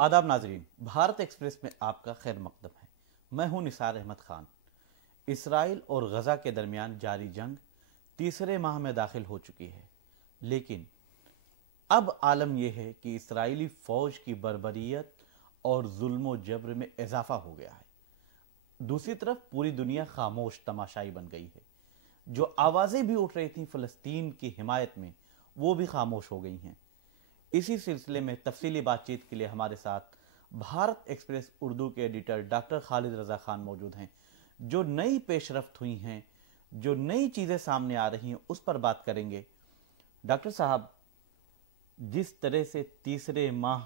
آداب ناظرین، بھارت ایکسپریس میں آپ کا خیر مقدم ہے۔ میں ہوں نثار احمد خان۔ اسرائیل اور غزہ کے درمیان جاری جنگ تیسرے ماہ میں داخل ہو چکی ہے، لیکن اب عالم یہ ہے کہ اسرائیلی فوج کی بربریت اور ظلم و جبر میں اضافہ ہو گیا ہے۔ دوسری طرف پوری دنیا خاموش تماشائی بن گئی ہے۔ جو آوازیں بھی اٹھ رہی تھیں فلسطین کی حمایت میں، وہ بھی خاموش ہو گئی ہیں۔ اسی سلسلے میں تفصیلی بات چیت کے لیے ہمارے ساتھ بھارت ایکسپریس اردو کے ایڈیٹر ڈاکٹر خالد رضا خان موجود ہیں، جو نئی پیش رفت ہوئی ہیں، جو نئی چیزیں سامنے آ رہی ہیں، اس پر بات کریں گے۔ ڈاکٹر صاحب، جس طرح سے تیسرے ماہ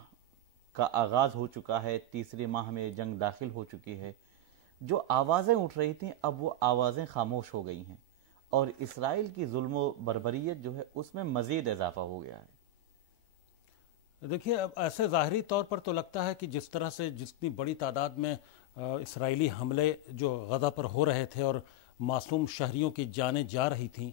کا آغاز ہو چکا ہے، تیسرے ماہ میں جنگ داخل ہو چکی ہے، جو آوازیں اٹھ رہی تھیں اب وہ آوازیں خاموش ہو گئی ہیں، اور اسرائیل کی ظلم و بربریت جو ہے اس میں مزید اضافہ ہو گیا ہے۔ دیکھیے، اب ایسے ظاہری طور پر تو لگتا ہے کہ جس طرح سے جتنی بڑی تعداد میں اسرائیلی حملے جو غزہ پر ہو رہے تھے اور معصوم شہریوں کی جانیں جا رہی تھیں،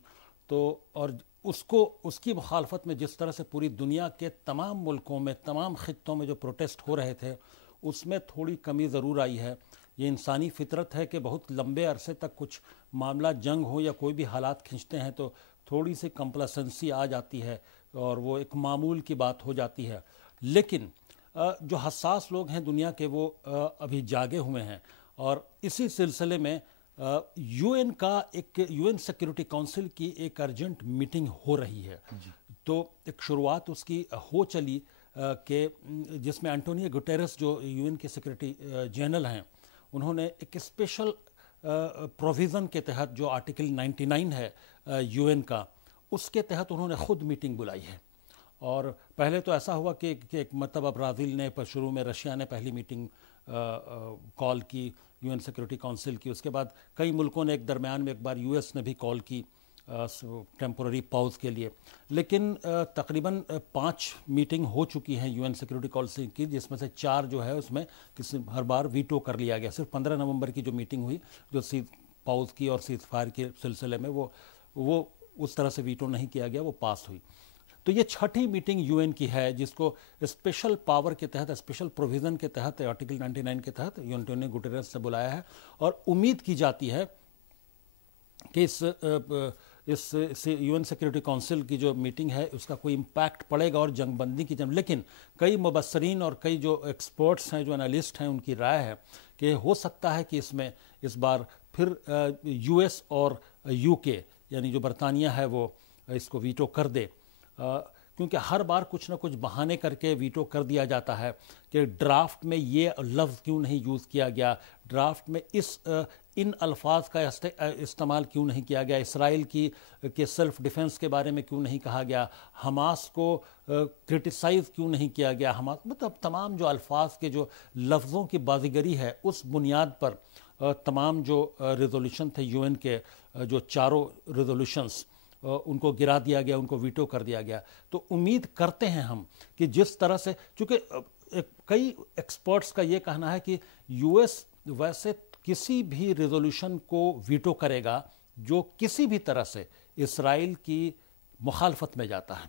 تو اور اس کی مخالفت میں جس طرح سے پوری دنیا کے تمام ملکوں میں، تمام خطوں میں جو پروٹیسٹ ہو رہے تھے، اس میں تھوڑی کمی ضرور آئی ہے۔ یہ انسانی فطرت ہے کہ بہت لمبے عرصے تک کچھ معاملہ جنگ ہو یا کوئی بھی حالات کھنچتے ہیں تو تھوڑی سی کمپلسنسی آ جاتی ہے اور وہ ایک معمول کی بات ہو جاتی ہے۔ لیکن جو حساس لوگ ہیں دنیا کے، وہ ابھی جاگے ہوئے ہیں، اور اسی سلسلے میں یو این سیکیورٹی کونسل کی ایک ارجنٹ میٹنگ ہو رہی ہے۔ تو ایک شروعات اس کی ہو چلی کہ جس میں انٹونیو گٹیرس جو یو این کے سیکریٹری جنرل ہیں، انہوں نے ایک اسپیشل پروویژن کے تحت جو آرٹیکل 99 ہے یو این کا، اس کے تحت انہوں نے خود میٹنگ بلائی ہے۔ اور پہلے تو ایسا ہوا کہ ایک مرتبہ برازیل نے شروع میں، رشیا نے پہلی میٹنگ کال کی یو این سیکورٹی کونسل کی، اس کے بعد کئی ملکوں نے ایک درمیان میں ایک بار یو ایس نے بھی کال کی ٹیمپورری پاؤز کے لیے۔ لیکن تقریباً 5 میٹنگ ہو چکی ہیں یو این سیکورٹی کونسل کی، جس میں سے 4 جو ہے اس میں ہر بار ویٹو کر لیا گیا۔ صرف 15 نومبر کی جو میٹنگ ہوئی جو پاؤز کی اور سیز فائر کے سلسلے میں، وہ اس طرح سے ویٹو نہیں کیا گیا، وہ پاس ہوئی۔ تو یہ 6ٹھی میٹنگ یو این کی ہے، جس کو اسپیشل پاور کے تحت، اسپیشل پروویژن کے تحت، آرٹیکل 99 کے تحت انٹونیو گٹیرس نے بلایا ہے، اور امید کی جاتی ہے کہ اس یو این سیکورٹی کونسل کی جو میٹنگ ہے اس کا کوئی امپیکٹ پڑے گا اور جنگ بندی کی جنگ۔ لیکن کئی مبصرین اور کئی جو ایکسپرٹس ہیں، جو انالسٹ ہیں، ان کی رائے ہے کہ ہو سکتا ہے کہ اس بار پھر یو ایس اور یو کے، یعنی جو برطانیہ ہے، وہ اس کو ویٹو کر دے، کیونکہ ہر بار کچھ نہ کچھ بہانے کر کے ویٹو کر دیا جاتا ہے کہ ڈرافٹ میں یہ لفظ کیوں نہیں یوز کیا گیا، ڈرافٹ میں ان الفاظ کا استعمال کیوں نہیں کیا گیا، اسرائیل کے سیلف ڈیفنس کے بارے میں کیوں نہیں کہا گیا، حماس کو کرٹیسائز کیوں نہیں کیا گیا، مطلب تمام جو الفاظ کے جو لفظوں کی بازیگری ہے، اس بنیاد پر تمام جو ریزولوشن تھے یو این کے، جو 4 ریزولوشنز، ان کو گرا دیا گیا، ان کو ویٹو کر دیا گیا۔ تو امید کرتے ہیں ہم کہ جس طرح سے، چونکہ کئی ایکسپرٹس کا یہ کہنا ہے کہ یو ایس ویسے کسی بھی ریزولوشن کو ویٹو کرے گا جو کسی بھی طرح سے اسرائیل کی مخالفت میں جاتا ہے۔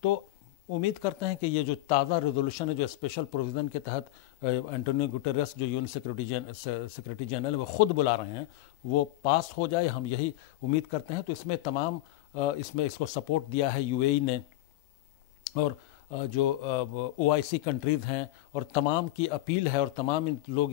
تو امید کرتے ہیں کہ یہ جو تازہ ریزولوشن ہے، جو اسپیشل پروویژن کے تحت انٹونیو گٹیرس جو یو این سیکریٹری جنرل وہ خود بلا رہے ہیں، وہ پاس ہو جائے، ہم یہی امید کرتے ہیں۔ تو اس میں اس کو سپورٹ دیا ہے یو اے ای نے، اور جو او آئی سی کنٹریز ہیں، اور تمام کی اپیل ہے، اور تمام لوگ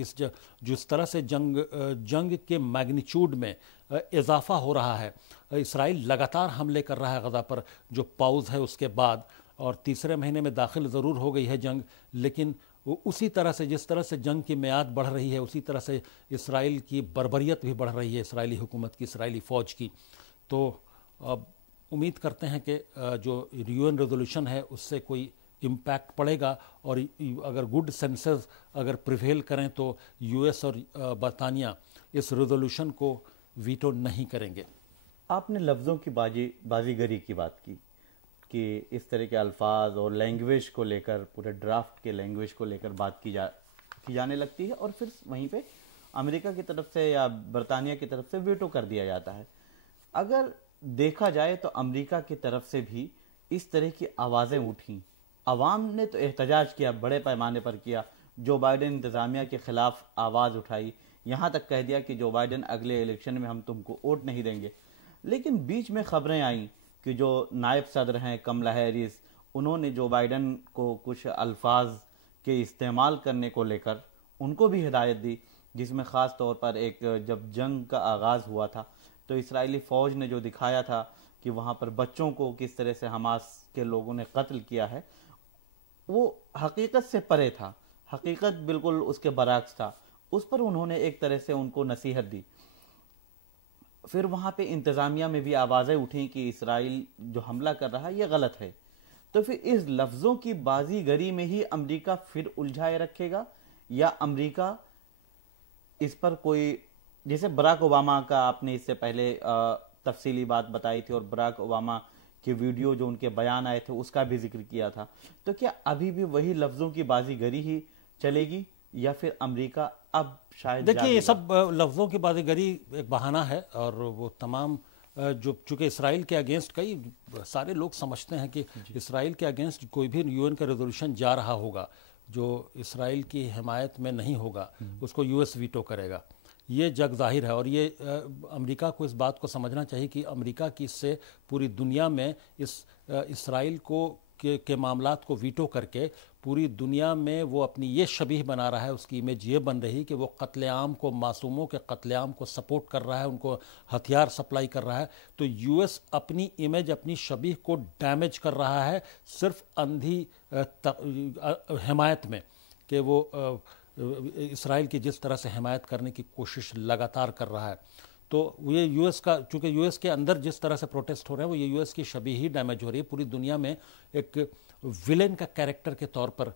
جس طرح سے جنگ کے میگنیچیوڈ میں اضافہ ہو رہا ہے، اسرائیل لگاتار حملے کر رہا ہے غزہ پر، جو پاؤز ہے اس کے بعد، اور تیسرے مہینے میں داخل ضرور ہو گئی ہے جنگ، لیکن اسی طرح سے جس طرح سے جنگ کی میعاد بڑھ رہی ہے، اسی طرح سے اسرائیل کی بربریت بھی بڑھ رہی ہے، اسرائیلی حکومت کی، اسرائیلی فوج کی۔ تو اب امید کرتے ہیں کہ جو یو این ریزولوشن ہے اس سے کوئی امپیکٹ پڑے گا، اور اگر گڈ سینسز اگر پریویل کریں تو یو ایس اور برطانیہ اس ریزولوشن کو ویٹو نہیں کریں گے۔ آپ نے لفظوں کی بازیگری کی بات کی کہ اس طرح کے الفاظ اور لینگویج کو لے کر، پورے ڈرافٹ کے لینگویج کو لے کر بات کی جانے لگتی ہے، اور پھر وہیں پہ امریکہ کی طرف سے یا برطانیہ کی طرف سے ویٹو کر دیا جاتا ہے۔ اگر دیکھا جائے تو امریکہ کی طرف سے بھی اس طرح کی آوازیں اٹھیں، عوام نے تو احتجاج کیا، بڑے پیمانے پر کیا، جو بائیڈن انتظامیہ کے خلاف آواز اٹھائی، یہاں تک کہہ دیا کہ جو بائیڈن اگلے الیکشن میں ہم تم کو ووٹ نہیں دیں گے۔ لیکن بیچ میں خبریں آئیں کہ جو نائب صدر ہیں کملا ہیرس، انہوں نے جو بائیڈن کو کچھ الفاظ کے استعمال کرنے کو لے کر ان کو بھی ہدایت دی، جس میں خاص طور پر ایک جب جنگ کا آغاز ہوا تھا تو اسرائیلی فوج نے جو دکھایا تھا کہ وہاں پر بچوں کو کس طرح سے حماس کے لوگوں نے قتل کیا ہے، وہ حقیقت سے پرے تھا، حقیقت بالکل اس کے برعکس تھا۔ اس پر انہوں نے ایک طرح سے ان کو نصیحت دی۔ پھر وہاں پہ انتظامیہ میں بھی آوازیں اٹھیں کہ اسرائیل جو حملہ کر رہا ہے یہ غلط ہے۔ تو پھر اس لفظوں کی بازی گری میں ہی امریکہ پھر الجھائے رکھے گا، یا امریکہ اس پر کوئی، جیسے براک اوباما کا آپ نے اس سے پہلے تفصیلی بات بتائی تھی، اور براک اوباما کے ویڈیو جو ان کے بیان آئے تھے اس کا بھی ذکر کیا تھا، تو کیا ابھی بھی وہی لفظوں کی بازی گری ہی چلے گی، یا پھر امریکہ اب شاید دیکھیے یہ سب لفظوں کی بازی گری ایک بہانہ ہے، اور وہ تمام جو چونکہ اسرائیل کے اگینسٹ کئی سارے لوگ سمجھتے ہیں کہ اسرائیل کے اگینسٹ کوئی بھی یو این کا ریزولوشن جا رہا ہوگا جو اسرائیل کی حمایت میں نہیں ہوگا، اس کو یو ایس ویٹو کرے گا، یہ جگ ظاہر ہے۔ اور یہ امریکہ کو اس بات کو سمجھنا چاہیے کہ امریکہ کی اس سے پوری دنیا میں اسرائیل کے معاملات کو ویٹو کر کے پوری دنیا میں وہ اپنی یہ شبیہ بنا رہا ہے، اس کی امیج یہ بن رہی کہ وہ قتل عام کو، معصوموں کے قتل عام کو سپورٹ کر رہا ہے، ان کو ہتھیار سپلائی کر رہا ہے۔ تو یو ایس اپنی امیج، اپنی شبیہ کو ڈیمیج کر رہا ہے صرف اندھی حمایت میں، کہ وہ اسرائیل کی جس طرح سے حمایت کرنے کی کوشش لگاتار کر رہا ہے۔ تو یہ یو ایس کا، چونکہ یو ایس کے اندر جس طرح سے پروٹیسٹ ہو رہے ہیں، وہ یہ یو ایس کی شبیہ ہی ڈیمیج ہو رہی ہے۔ پوری دنیا میں ایک ویلن کا کیریکٹر کے طور پر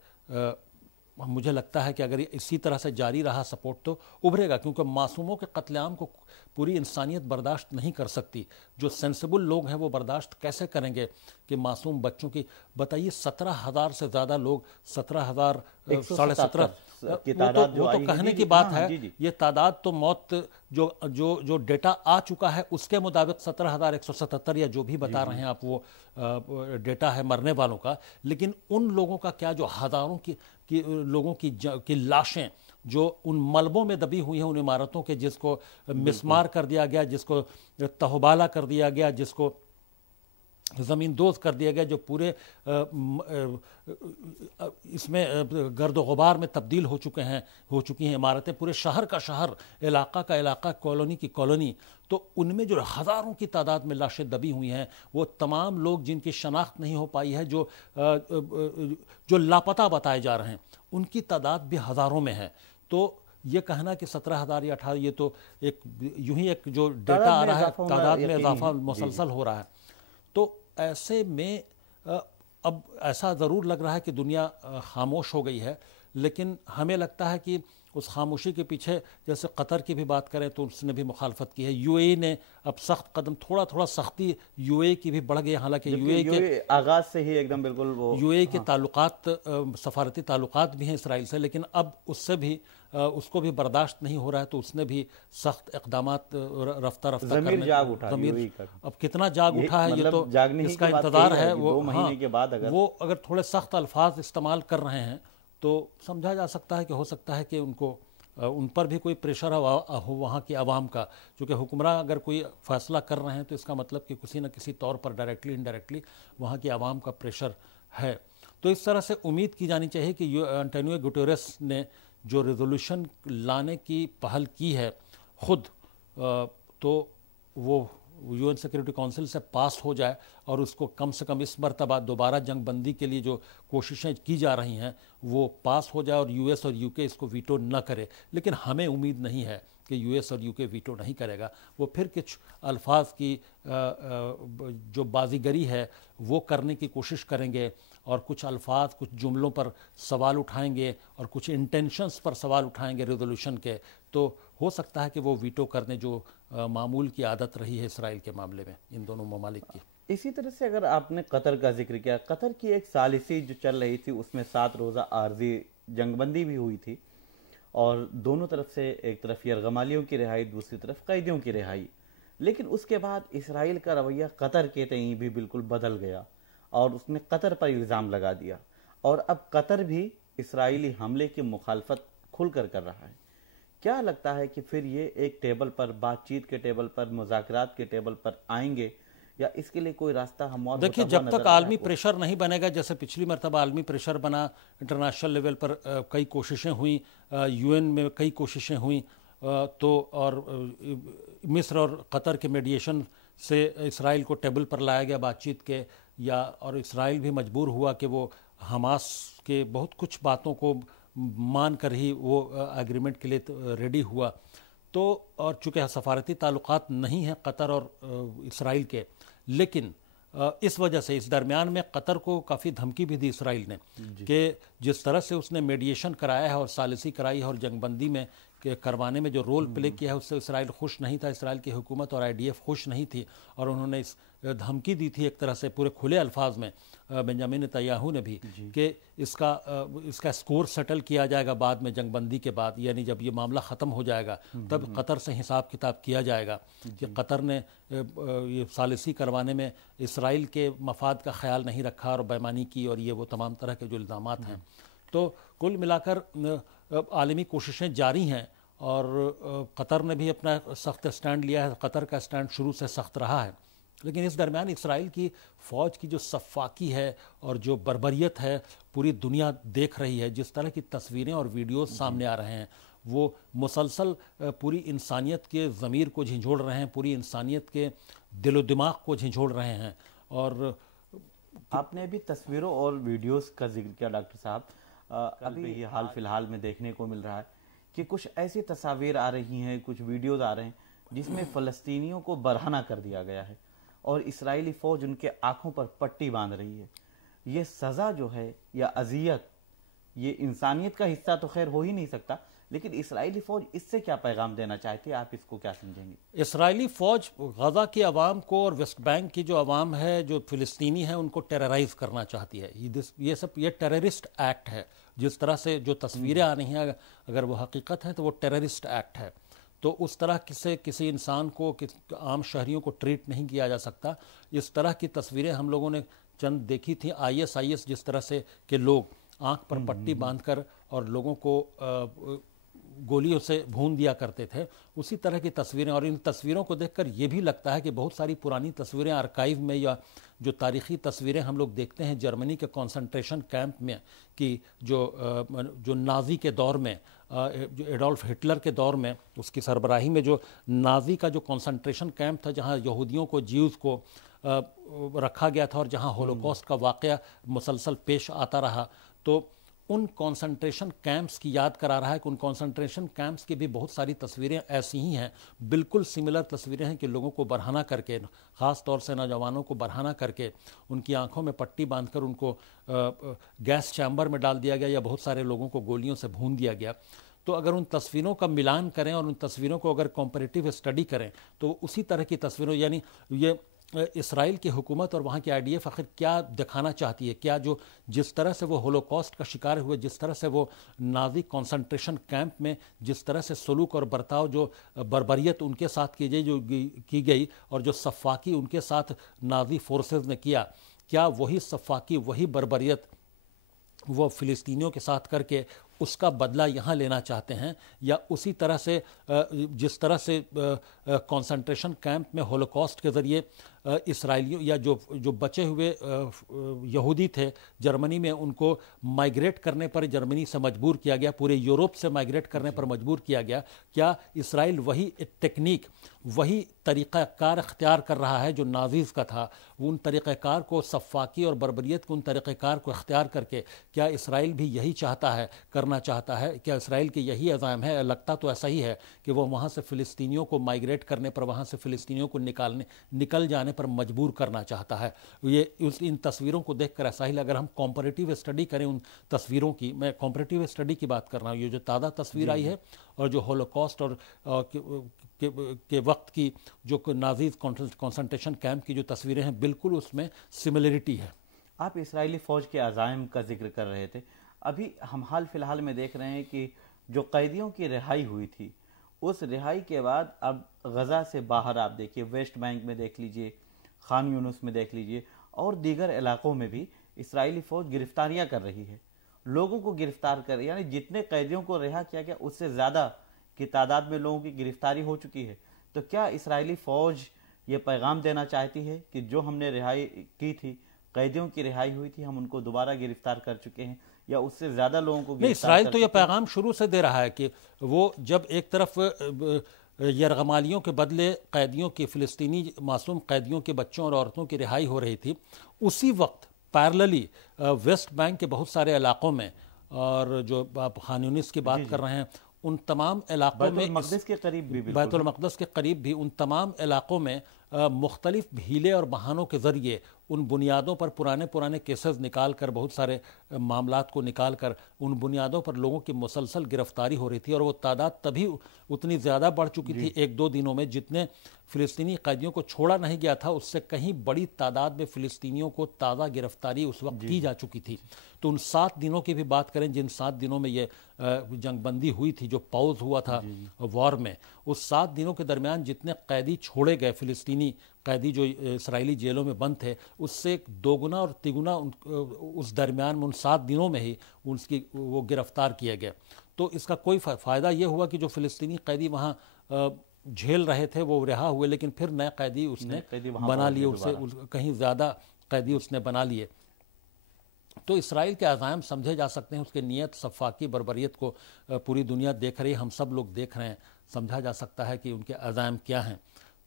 مجھے لگتا ہے کہ اگر اسی طرح سے جاری رہا سپورٹ تو ابھرے گا، کیونکہ معصوموں کے قتل عام کو پوری انسانیت برداشت نہیں کر سکتی۔ جو سینسیبل لوگ ہیں وہ برداشت کیسے کریں گے کہ معصوم بچوں کی، بتائیے 17,000 سے زیادہ لوگ، 17,000 17,500 وہ تو کہنے کی بات ہے، یہ تعداد تو موت جو ڈیٹا آ چکا ہے اس کے مطابق 17,177 یا جو بھی بتا رہے ہیں آپ، وہ ڈیٹا ہے مرنے والوں کا۔ لیکن ان لوگوں کا کیا جو ہزاروں کی لوگوں کی لاشیں جو ان ملبوں میں دبی ہوئی ہیں، ان عمارتوں کے، جس کو مسمار کر دیا گیا، جس کو تہوبالا کر دیا گیا، جس کو زمین دوز کر دیا گیا، جو پورے اس میں گرد و غبار میں تبدیل ہو چکی ہیں عمارتیں، پورے شہر کا شہر، علاقہ کا علاقہ، کالونی کی کالونی۔ تو ان میں جو ہزاروں کی تعداد میں لاشیں دبی ہوئی ہیں، وہ تمام لوگ جن کی شناخت نہیں ہو پائی ہے، جو لاپتہ بتائے جا رہے ہیں، ان کی تعداد بھی ہزاروں میں ہے۔ تو یہ کہنا کہ 17,000 یا 18، یہ تو ایک یوں ہی ایک جو ڈیٹا آ رہا ہے، تعداد میں اضافہ مسلسل ہو رہا ہے۔ تو ایسے میں اب ایسا ضرور لگ رہا ہے کہ دنیا خاموش ہو گئی ہے، لیکن ہمیں لگتا ہے کہ اس خاموشی کے پیچھے، جیسے قطر کی بھی بات کریں تو اس نے بھی مخالفت کی ہے، یو اے نے اب سخت قدم، تھوڑا سختی یو اے کی بھی بڑھ گئی، حالانکہ یو اے کے آغاز سے ہی ایک دم بالکل وہ یو اے کے تعلقات، سفارتی تعلقات بھی ہیں اسرائیل سے، لیکن اب اس سے بھی اس کو بھی برداشت نہیں ہو رہا ہے، تو اس نے بھی سخت اقدامات رفتہ کرنے، اب کتنا جاگ اٹھا ہے یہ تو اس کا انتظار ہے۔ وہ اگر تھوڑے سخت الفاظ استعمال کر رہے ہیں تو سمجھا جا سکتا ہے کہ ہو سکتا ہے کہ ان پر بھی کوئی پریشر ہو وہاں کی عوام کا، چونکہ حکمراں اگر کوئی فیصلہ کر رہے ہیں تو اس کا مطلب کہ کسی نہ کسی طور پر ڈائریکٹلی انڈائریکٹلی وہاں کی عوام کا پریشر ہے۔ تو اس طرح سے امید کی جانی چاہیے کہ انٹونیو گوٹیرس نے جو ریزولوشن لانے کی پہل کی ہے خود، تو وہ یو این سیکورٹی کونسل سے پاس ہو جائے، اور اس کو کم سے کم اس مرتبہ دوبارہ جنگ بندی کے لیے جو کوششیں کی جا رہی ہیں وہ پاس ہو جائے، اور یو ایس اور یو کے اس کو ویٹو نہ کرے۔ لیکن ہمیں امید نہیں ہے کہ یو ایس اور یو کے ویٹو نہیں کرے گا، وہ پھر کچھ الفاظ کی جو بازیگری ہے وہ کرنے کی کوشش کریں گے، اور کچھ الفاظ، کچھ جملوں پر سوال اٹھائیں گے، اور کچھ انٹینشنز پر سوال اٹھائیں گے ریزولوشن کے۔ تو ہو سکتا ہے کہ وہ ویٹو کرنے جو معمول کی عادت رہی ہے اسرائیل کے معاملے میں ان دونوں ممالک کی۔ اسی طرح سے اگر آپ نے قطر کا ذکر کیا، قطر کی ایک ثالثی جو چل رہی تھی اس میں 7 روزہ عارضی جنگ بندی بھی ہوئی تھی، اور دونوں طرف سے، ایک طرف یرغمالیوں کی رہائی، دوسری طرف قیدیوں کی رہائی۔ لیکن اس کے بعد اسرائیل کا رویہ قطر کے تئیں بھی بالکل بدل گیا، اور اس نے قطر پر الزام لگا دیا۔ اور اب قطر بھی اسرائیلی حملے کی مخالفت کھل کر رہا ہے. کیا لگتا ہے کہ پھر یہ ایک ٹیبل پر، بات چیت کے ٹیبل پر، مذاکرات کے ٹیبل پر آئیں گے، یا اس کے لیے کوئی راستہ ہموار ہوتا دیکھیے ہوا جب نظر تک آ رہا ہے عالمی آپ کو؟ پریشر نہیں بنے گا، جیسے پچھلی مرتبہ عالمی پریشر بنا، انٹرنیشنل لیول پر کئی کوششیں ہوئیں، یو این میں کئی کوششیں ہوئیں، تو اور مصر اور قطر کے میڈیشن سے اسرائیل کو ٹیبل پر لایا گیا بات چیت کے، اور اسرائیل بھی مجبور ہوا کہ وہ حماس کے بہت کچھ باتوں کو مان کر ہی وہ ایگریمنٹ کے لیے ریڈی ہوا. تو اور چونکہ سفارتی تعلقات نہیں ہیں قطر اور اسرائیل کے، لیکن اس وجہ سے اس درمیان میں قطر کو کافی دھمکی بھی دی اسرائیل نے کہ جس طرح سے اس نے میڈیشن کرایا ہے اور ثالثی کرائی ہے اور جنگ بندی میں کروانے میں جو رول پلے کیا ہے، اس سے اسرائیل خوش نہیں تھا، اسرائیل کی حکومت اور IDF خوش نہیں تھی، اور انہوں نے اس دھمکی دی تھی ایک طرح سے پورے کھلے الفاظ میں بنیامین نیتنیاہو نے بھی، کہ اس کا سکور سیٹل کیا جائے گا بعد میں جنگ بندی کے بعد، یعنی جب یہ معاملہ ختم ہو جائے گا تب قطر سے حساب کتاب کیا جائے گا کہ قطر نے یہ ثالثی کروانے میں اسرائیل کے مفاد کا خیال نہیں رکھا اور بےمانی کی، اور یہ وہ تمام طرح کے جو الزامات ہیں. تو کل ملا کر عالمی کوششیں جاری ہیں، اور قطر نے بھی اپنا سخت سٹینڈ لیا ہے. قطر کا سٹینڈ شروع سے سخت رہا ہے، لیکن اس درمیان اسرائیل کی فوج کی جو سفاکی ہے اور جو بربریت ہے پوری دنیا دیکھ رہی ہے. جس طرح کی تصویریں اور ویڈیوز سامنے آ رہے ہیں وہ مسلسل پوری انسانیت کے ضمیر کو جھنجھوڑ رہے ہیں، پوری انسانیت کے دل و دماغ کو جھنجھوڑ رہے ہیں. اور آپ نے ابھی تصویروں اور ویڈیوز کا ذکر کیا ڈاکٹر صاحب. ابھی یہ حال فی الحال میں دیکھنے کو مل رہا ہے کہ کچھ ایسی تصاویر آ رہی ہیں، کچھ ویڈیوز آ رہے ہیں جس میں فلسطینیوں کو برہنہ کر دیا گیا ہے اور اسرائیلی فوج ان کے آنکھوں پر پٹی باندھ رہی ہے. یہ سزا جو ہے یا اذیت، یہ انسانیت کا حصہ تو خیر ہو ہی نہیں سکتا، لیکن اسرائیلی فوج اس سے کیا پیغام دینا چاہتی ہے؟ آپ اس کو کیا سمجھیں گے؟ اسرائیلی فوج غزہ کی عوام کو اور ویسٹ بینک کی جو عوام ہے، جو فلسطینی ہیں، ان کو ٹیررائز کرنا چاہتی ہے. یہ ٹیررسٹ ایکٹ ہے. جس طرح سے جو تصویریں آ رہی ہیں اگر وہ حقیقت ہے تو وہ ٹیررسٹ ایکٹ ہے. تو اس طرح سے کسی انسان کو، عام شہریوں کو ٹریٹ نہیں کیا جا سکتا. اس طرح کی تصویریں ہم لوگوں نے چند دیکھی تھیں. IS جس طرح سے کہ لوگ آنکھ پر پٹی باندھ کر اور لوگوں کو گولیوں سے بھون دیا کرتے تھے، اسی طرح کی تصویریں. اور ان تصویروں کو دیکھ کر یہ بھی لگتا ہے کہ بہت ساری پرانی تصویریں آرکائیو میں، یا جو تاریخی تصویریں ہم لوگ دیکھتے ہیں جرمنی کے کنسنٹریشن کیمپ میں کی، جو نازی کے دور میں، جو ایڈولف ہٹلر کے دور میں اس کی سربراہی میں جو نازی کا جو کنسنٹریشن کیمپ تھا، جہاں یہودیوں کو، جیوز کو رکھا گیا تھا اور جہاں ہولوکاسٹ کا واقعہ مسلسل پیش آتا رہا. تو ان کانسنٹریشن کیمپس کی یاد کرا رہا ہے کہ ان کانسنٹریشن کیمپس کی بھی بہت ساری تصویریں ایسی ہی ہیں، بالکل سملر تصویریں ہیں کہ لوگوں کو برہنہ کر کے، خاص طور سے نوجوانوں کو برہنہ کر کے، ان کی آنکھوں میں پٹی باندھ کر ان کو گیس چیمبر میں ڈال دیا گیا، یا بہت سارے لوگوں کو گولیوں سے بھون دیا گیا. تو اگر ان تصویروں کا ملان کریں اور ان تصویروں کو اگر کمپیریٹیو اسٹڈی کریں تو اسی طرح کی تصویروں، یعنی یہ اسرائیل کی حکومت اور وہاں کی IDF آخر کیا دکھانا چاہتی ہے، کیا جو جس طرح سے وہ ہولوکاسٹ کا شکار ہوئے، جس طرح سے وہ نازی کنسنٹریشن کیمپ میں جس طرح سے سلوک اور برتاؤ، جو بربریت ان کے ساتھ کی گئی اور جو سفاکی ان کے ساتھ نازی فورسز نے کیا وہی سفاکی، وہی بربریت وہ فلسطینیوں کے ساتھ کر کے اس کا بدلہ یہاں لینا چاہتے ہیں، یا اسی طرح سے جس طرح سے کنسنٹریشن کیمپ میں ہولوکاسٹ کے ذریعے اسرائیلیوں یا جو بچے ہوئے یہودی تھے جرمنی میں، ان کو مائیگریٹ کرنے پر جرمنی سے مجبور کیا گیا، پورے یورپ سے مائیگریٹ کرنے پر مجبور کیا گیا. کیا اسرائیل وہی ٹیکنیک، وہی طریقہ کار اختیار کر رہا ہے جو نازیز کا تھا؟ وہ ان طریقہ کار کو، سفاکی اور بربریت کے ان طریقہ کار کو اختیار کر کے کیا اسرائیل بھی یہی کرنا چاہتا ہے؟ کیا اسرائیل کے یہی عزائم ہے؟ لگتا تو ایسا ہی ہے کہ وہ وہاں سے فلسطینیوں کو مائیگریٹ کرنے پر، وہاں سے فلسطینیوں کو نکل جانے پر مجبور کرنا چاہتا ہے. ان تصویروں کو دیکھ کر ایسا ہی اگر ہم کمپیریٹیو اسٹڈی کریں ان تصویروں کی، میں کمپیریٹیو اسٹڈی کی بات کر رہا ہوں، یہ جو تازہ تصویر آئی ہے اور جو ہولوکاسٹ اور کے وقت کی جو نازیز کنسنٹریشن کیمپ کی جو تصویریں ہیں، بالکل اس میں سملرٹی ہے. آپ اسرائیلی فوج کے عزائم کا ذکر کر رہے تھے. ابھی ہم حال فی الحال میں دیکھ رہے ہیں کہ جو قیدیوں کی رہائی ہوئی تھی، اس رہائی کے بعد اب غزہ سے باہر آپ دیکھیے، ویسٹ بینک میں دیکھ لیجئے، خان یونس میں دیکھ لیجئے، اور دیگر علاقوں میں بھی اسرائیلی فوج گرفتاریاں کر رہی ہے، لوگوں کو گرفتار کر رہی ہے، یعنی جتنے قیدیوں کو رہا کیا گیا اس سے زیادہ کی تعداد میں لوگوں کی گرفتاری ہو چکی ہے۔ تو کیا اسرائیلی فوج یہ پیغام دینا چاہتی ہے کہ جو ہم نے رہائی کی تھی، قیدیوں کی رہائی ہوئی تھی، ہم ان کو دوبارہ گرفتار کر چکے ہیں، یا اس سے زیادہ لوگوں کو نہیں، گرفتار اسرائیل کر تو یہ چکے ہیں؟ پیغام شروع سے دے رہا ہے کہ وہ جب ایک طرف یرغمالیوں کے بدلے قیدیوں کی، فلسطینی معصوم قیدیوں کے بچوں اور عورتوں کی رہائی ہو رہی تھی، اسی وقت پیرللی ویسٹ بینک کے بہت سارے علاقوں میں، اور جو آپ خان یونس کی بات کر رہے ہیں، ان تمام علاقوں بیت میں، المقدس کے قریب بھی بیت بالکل المقدس کے قریب بھی، ان تمام علاقوں میں مختلف ہیلے اور بہانوں کے ذریعے ان بنیادوں پر پرانے کیسز نکال کر، بہت سارے معاملات کو نکال کر ان بنیادوں پر لوگوں کی مسلسل گرفتاری ہو رہی تھی، اور وہ تعداد تبھی اتنی زیادہ بڑھ چکی تھی ایک دو دنوں میں، جتنے فلسطینی قیدیوں کو چھوڑا نہیں گیا تھا اس سے کہیں بڑی تعداد میں فلسطینیوں کو تازہ گرفتاری اس وقت کی جا چکی تھی۔ تو ان 7 دنوں کی بھی بات کریں جن 7 دنوں میں یہ جنگ بندی ہوئی تھی، جو پاؤز ہوا تھا وار میں، اس 7 دنوں کے درمیان جتنے قیدی چھوڑے گئے، فلسطینی قیدی جو اسرائیلی جیلوں میں بند تھے، اس سے 2 گنا اور 3 گنا اس درمیان میں، ان 7 دنوں میں ہی وہ گرفتار کیے گئے۔ تو اس کا کوئی فائدہ یہ ہوا کہ جو فلسطینی قیدی وہاں جھیل رہے تھے وہ رہا ہوئے، لیکن پھر نئے قیدی اس نے بنا لیے، اس سے کہیں زیادہ قیدی اس نے بنا لیے۔ تو اسرائیل کے عزائم سمجھے جا سکتے ہیں، اس کے نیت، صفاقی، بربریت کو پوری دنیا دیکھ رہی ہے، ہم سب لوگ دیکھ رہے ہیں، سمجھا جا سکتا ہے کہ ان کے عزائم کیا ہیں۔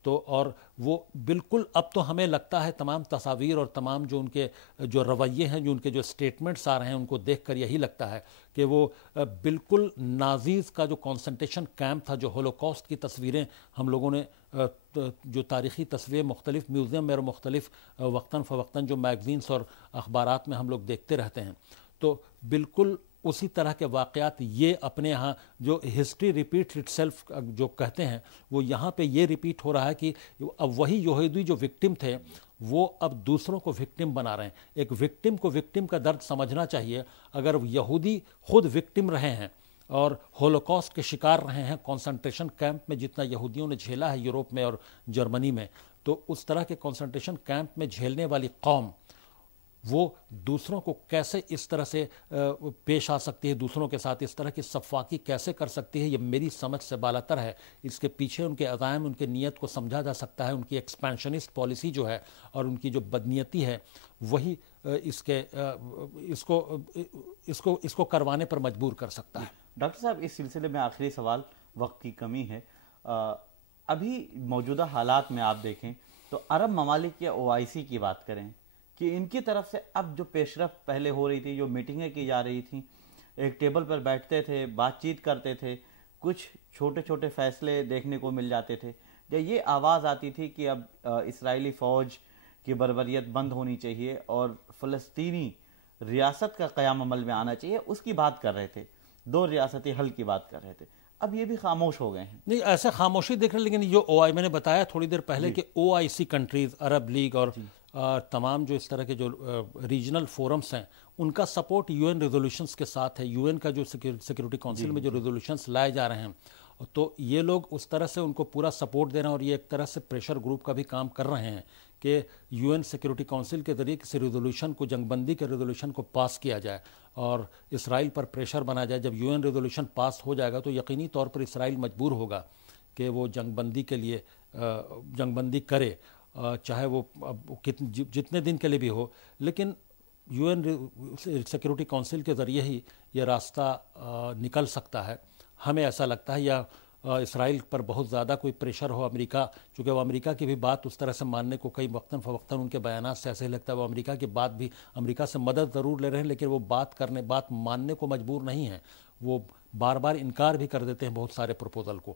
تو اور وہ بالکل اب تو ہمیں لگتا ہے تمام تصاویر اور تمام جو ان کے جو رویے ہیں، جو ان کے جو سٹیٹمنٹس آ رہے ہیں، ان کو دیکھ کر یہی لگتا ہے کہ وہ بالکل نازیز کا جو کنسنٹریشن کیمپ تھا، جو ہولوکاسٹ کی تصویریں ہم لوگوں نے، جو تاریخی تصویریں مختلف میوزیم میں اور مختلف وقتاً فوقتاً جو میگزینس اور اخبارات میں ہم لوگ دیکھتے رہتے ہیں، تو بالکل اسی طرح کے واقعات یہ اپنے ہاں جو ہسٹری ریپیٹس اٹ سیلف جو کہتے ہیں، وہ یہاں پہ یہ ریپیٹ ہو رہا ہے کہ اب وہی یہودی جو وکٹم تھے وہ اب دوسروں کو وکٹم بنا رہے ہیں۔ ایک وکٹم کو وکٹم کا درد سمجھنا چاہیے۔ اگر یہودی خود وکٹم رہے ہیں اور ہولوکاسٹ کے شکار رہے ہیں، کنسنٹریشن کیمپ میں جتنا یہودیوں نے جھیلا ہے یوروپ میں اور جرمنی میں، تو اس طرح کے کنسنٹریشن کیمپ میں جھیلنے والی قوم وہ دوسروں کو کیسے اس طرح سے پیش آ سکتی ہے، دوسروں کے ساتھ اس طرح کی صفاقی کیسے کر سکتی ہے، یہ میری سمجھ سے بالاتر ہے۔ اس کے پیچھے ان کے عزائم، ان کے نیت کو سمجھا جا سکتا ہے۔ ان کی ایکسپینشنسٹ پالیسی جو ہے اور ان کی جو بدنیتی ہے، وہی اس کو کروانے پر مجبور کر سکتا ہے۔ ڈاکٹر صاحب، اس سلسلے میں آخری سوال، وقت کی کمی ہے، ابھی موجودہ حالات میں آپ دیکھیں تو عرب ممالک یا OIC کی بات کریں کہ ان کی طرف سے اب جو پیش رفت پہلے ہو رہی تھی، جو میٹنگیں کی جا رہی تھیں، ایک ٹیبل پر بیٹھتے تھے، بات چیت کرتے تھے، کچھ چھوٹے چھوٹے فیصلے دیکھنے کو مل جاتے تھے، یا یہ آواز آتی تھی کہ اب اسرائیلی فوج کی بربریت بند ہونی چاہیے اور فلسطینی ریاست کا قیام عمل میں آنا چاہیے، اس کی بات کر رہے تھے، 2 ریاستی حل کی بات کر رہے تھے، اب یہ بھی خاموش ہو گئے ہیں۔ نہیں، ایسے خاموشی دیکھ رہے، لیکن جو میں نے بتایا تھوڑی دیر پہلے کہ OIC کنٹریز، عرب لیگ اور تمام جو اس طرح کے جو ریجنل فورمز ہیں، ان کا سپورٹ UN ریزولوشنز کے ساتھ ہے۔ UN کا جو سیکیورٹی کونسل میں جو ریزولوشنز لائے جا رہے ہیں، تو یہ لوگ اس طرح سے ان کو پورا سپورٹ دے رہے ہیں، اور یہ ایک طرح سے پریشر گروپ کا بھی کام کر رہے ہیں کہ UN سیکیورٹی کونسل کے ذریعے کسی ریزولوشن کو، جنگ بندی کے ریزولوشن کو پاس کیا جائے اور اسرائیل پر پریشر بنا جائے۔ جب UN ریزولوشن پاس ہو جائے گا تو یقینی طور پر اسرائیل مجبور ہوگا کہ وہ جنگ بندی کے لیے جنگ بندی کرے، چاہے وہ جتنے دن کے لیے بھی ہو، لیکن UN سیکیورٹی کونسل کے ذریعے ہی یہ راستہ نکل سکتا ہے، ہمیں ایسا لگتا ہے۔ یا اسرائیل پر بہت زیادہ کوئی پریشر ہو، امریکہ، چونکہ وہ امریکہ کی بھی بات اس طرح سے ماننے کو کئی وقتاً فوقتاً ان کے بیانات سے ایسے ہی لگتا ہے وہ امریکہ کی بات بھی، امریکہ سے مدد ضرور لے رہے ہیں، لیکن وہ بات ماننے کو مجبور نہیں ہیں، وہ بار بار انکار بھی کر دیتے ہیں بہت سارے پروپوزل کو۔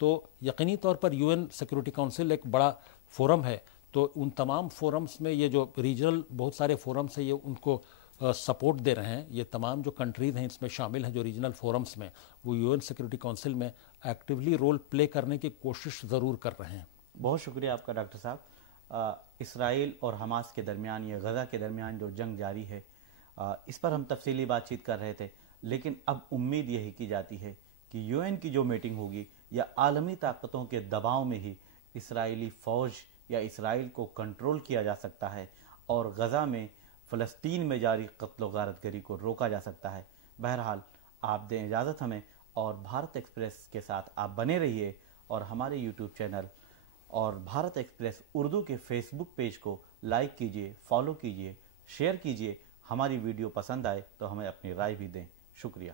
تو یقینی طور پر UN سیکیورٹی کونسل ایک بڑا فورم ہے، تو ان تمام فورمز میں یہ جو ریجنل بہت سارے فورمز ہیں، یہ ان کو سپورٹ دے رہے ہیں۔ یہ تمام جو کنٹریز ہیں اس میں شامل ہیں، جو ریجنل فورمز میں، وہ UN سیکیورٹی کونسل میں ایکٹیولی رول پلے کرنے کی کوشش ضرور کر رہے ہیں۔ بہت شکریہ آپ کا ڈاکٹر صاحب۔ اسرائیل اور حماس کے درمیان، یہ غزہ کے درمیان جو جنگ جاری ہے، اس پر ہم تفصیلی بات چیت کر رہے تھے، لیکن اب امید یہی کی جاتی ہے کہ UN کی جو میٹنگ ہوگی یا عالمی طاقتوں کے دباؤ میں ہی اسرائیلی فوج یا اسرائیل کو کنٹرول کیا جا سکتا ہے، اور غزہ میں فلسطین میں جاری قتل و غارت گری کو روکا جا سکتا ہے۔ بہرحال آپ دیں اجازت ہمیں، اور بھارت ایکسپریس کے ساتھ آپ بنے رہیے، اور ہمارے یوٹیوب چینل اور بھارت ایکسپریس اردو کے فیس بک پیج کو لائک کیجئے، فالو کیجئے، شیئر کیجئے۔ ہماری ویڈیو پسند آئے تو ہمیں اپنی رائے بھی دیں۔ شکریہ۔